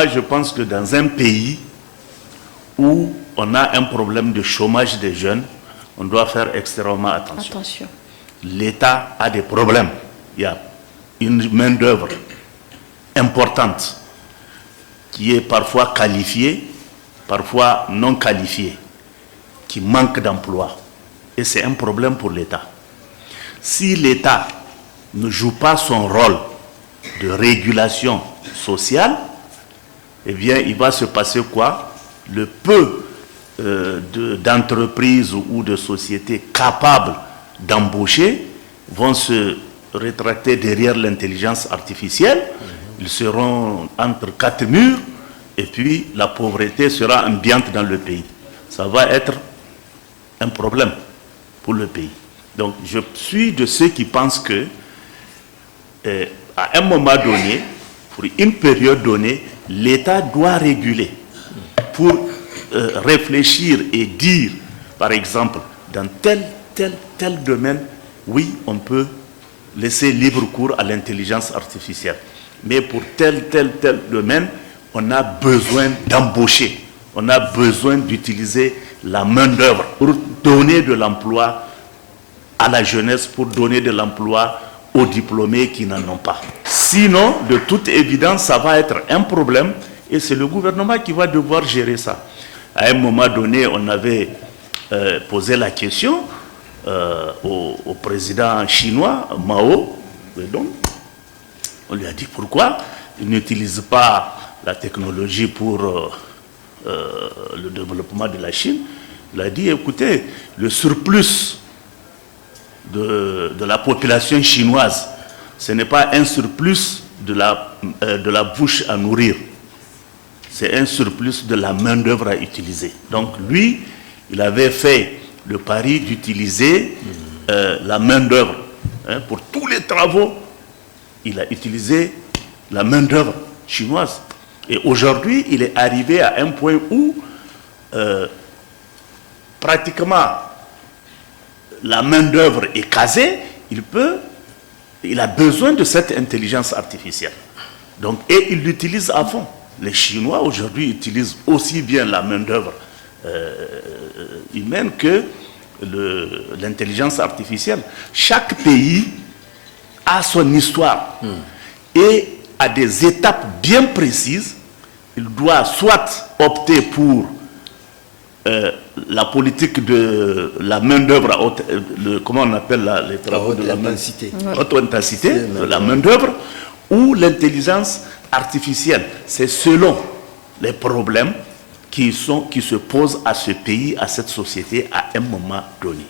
moi je pense que dans un pays où on a un problème de chômage des jeunes, on doit faire extrêmement attention. L'État a des problèmes. Il y a une main-d'œuvre importante qui est parfois qualifiée, parfois non qualifiée, qui manque d'emploi. Et c'est un problème pour l'État. Si l'État ne joue pas son rôle de régulation sociale, eh bien, il va se passer quoi? Le peu d'entreprises ou de sociétés capables d'embaucher vont se rétracter derrière l'intelligence artificielle. Ils seront entre quatre murs et puis la pauvreté sera ambiante dans le pays. Ça va être un problème pour le pays. Donc, je suis de ceux qui pensent que à un moment donné, pour une période donnée, l'État doit réguler pour réfléchir et dire, par exemple, dans tel domaine, oui, on peut laisser libre cours à l'intelligence artificielle. Mais pour tel domaine, on a besoin d'embaucher, on a besoin d'utiliser la main-d'œuvre pour donner de l'emploi à la jeunesse, pour donner de l'emploi aux diplômés qui n'en ont pas. Sinon, de toute évidence, ça va être un problème et c'est le gouvernement qui va devoir gérer ça. À un moment donné, on avait posé la question au président chinois, Mao Zedong. On lui a dit pourquoi il n'utilise pas la technologie pour le développement de la Chine. Il a dit, écoutez, le surplus de la population chinoise, ce n'est pas un surplus de la bouche à nourrir, c'est un surplus de la main-d'œuvre à utiliser. Donc lui, il avait fait le pari d'utiliser la main-d'œuvre. Pour tous les travaux, il a utilisé la main-d'œuvre chinoise. Et aujourd'hui, il est arrivé à un point où pratiquement la main-d'œuvre est casée, il a besoin de cette intelligence artificielle. Donc, et il l'utilise à fond. Les Chinois aujourd'hui utilisent aussi bien la main-d'œuvre humaine que l'intelligence artificielle. Chaque pays a son histoire et à des étapes bien précises, il doit soit opter pour la politique de la main-d'œuvre, comment on appelle les travaux de la intensité, haute intensité, de la main-d'œuvre, ou l'intelligence artificielle. C'est selon les problèmes qui se posent à ce pays, à cette société, à un moment donné.